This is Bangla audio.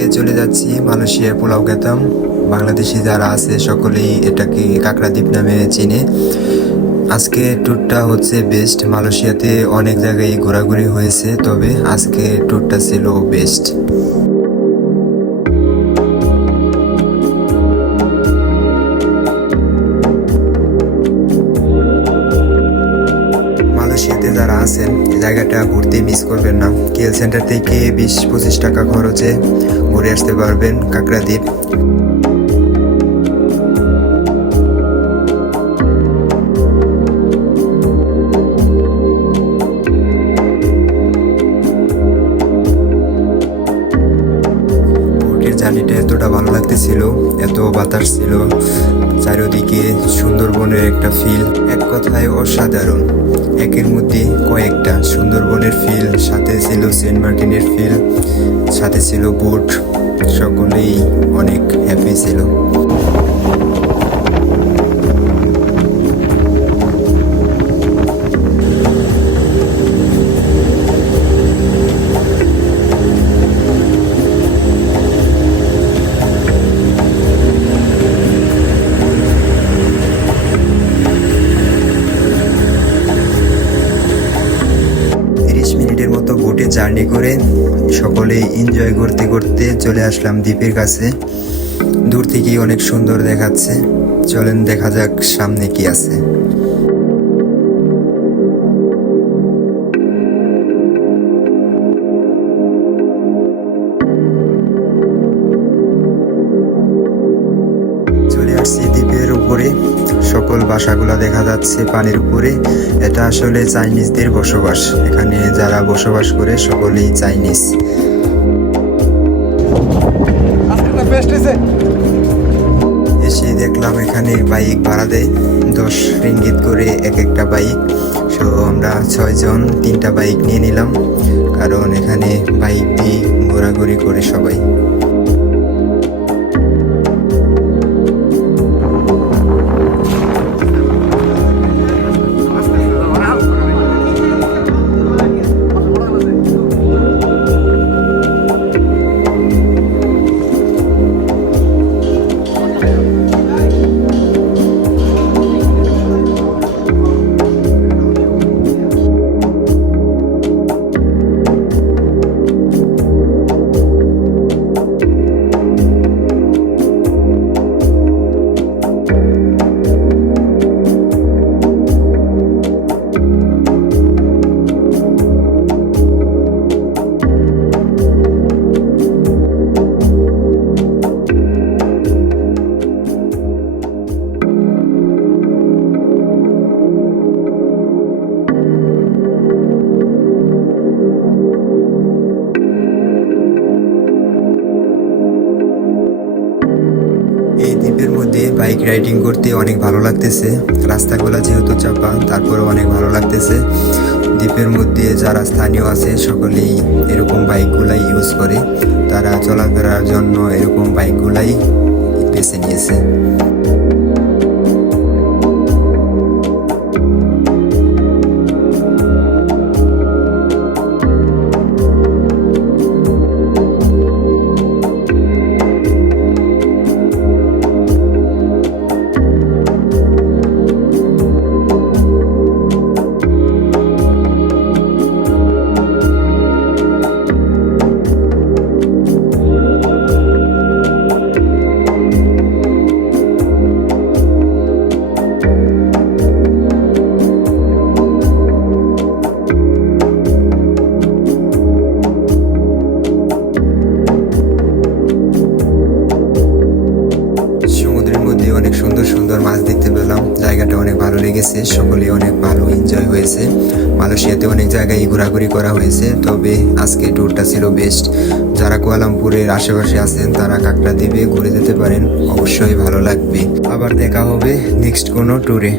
আজকে চলে যাচ্ছি মালয়েশিয়া পুলাও খেতাম। বাংলাদেশি যারা আছে সকলেই এটাকে কাঁকড়া দ্বীপ নামে চিনে। আজকে ট্যুরটা হচ্ছে বেস্ট। মালয়েশিয়াতে অনেক জায়গায় ঘোরাঘুরি হয়েছে, তবে আজকে ট্যুরটা ছিল বেস্ট। মালয়েশিয়াতে যারা আছেন জায়গাটা ঘুরতে মিস করবেন না। কেএল সেন্টার থেকে 20-25 টাকা খরচে ঘুরে আসতে পারবেন কাঁকড়া দ্বীপ। জার্নিটা এতটা ভালো লাগতেছিল, এত বাতাস ছিল চারিদিকে, সুন্দরবনের একটা ফিল, এক কথায় অসাধারণ। একের মধ্যে কয়েকটা সুন্দরবনের ফিল, সাথে ছিল সেন্ট মার্টিনের ফিল, সাথে ছিল বোট। সকলেই অনেক হ্যাপি ছিল। 30 মিনিটের মতো বোটে জার্নি করে সকলেই এনজয় করতে করতে চলে আসলাম দ্বীপের কাছে। দূর থেকেই অনেক সুন্দর দেখাচ্ছে। চলেন দেখা যাক সামনে কি আছে। চলে আসছি দ্বীপের উপরে, সকল বাসাগুলা দেখা যাচ্ছে পানির উপরে। এটা আসলে চাইনিজদের বসবাস। এখানে যারা বসবাস করে সকলেই চাইনিজ। এসে দেখলাম এখানে বাইক ভাড়া দেয় 10 রিঙ্গিত করে এক একটা বাইক। সো আমরা 6 জন 3টা বাইক নিয়ে নিলাম, কারণ এখানে বাইক দিয়ে ঘোরাঘুরি করে সবাই। এই দ্বীপের মধ্যে বাইক রাইডিং করতে অনেক ভালো লাগতেছে। রাস্তাগুলো যেহেতু চাপা, তারপরে অনেক ভালো লাগতেছে। দ্বীপের মধ্যে যারা স্থানীয় আছে সকলেই এরকম বাইকগুলাই ইউজ করে। তারা চলাফেরার জন্য এরকম বাইকগুলাই বেছে নিয়েছে। অনেক সুন্দর সুন্দর মাছ দেখতে পেলাম। জায়গাটা অনেক ভালো লেগেছে, সকলে অনেক ভালো এনজয় হয়েছে। মালয়েশিয়াতে অনেক জায়গায় ঘোরাঘুরি করা হয়েছে, তবে আজকে ট্যুরটা ছিল বেস্ট। যারা কুয়ালালামপুরের আশেপাশে আছেন তারা কাঁকড়া দ্বীপে ঘুরে যেতে পারেন, অবশ্যই ভালো লাগবে। আবার দেখা হবে নেক্সট কোনো ট্যুরে।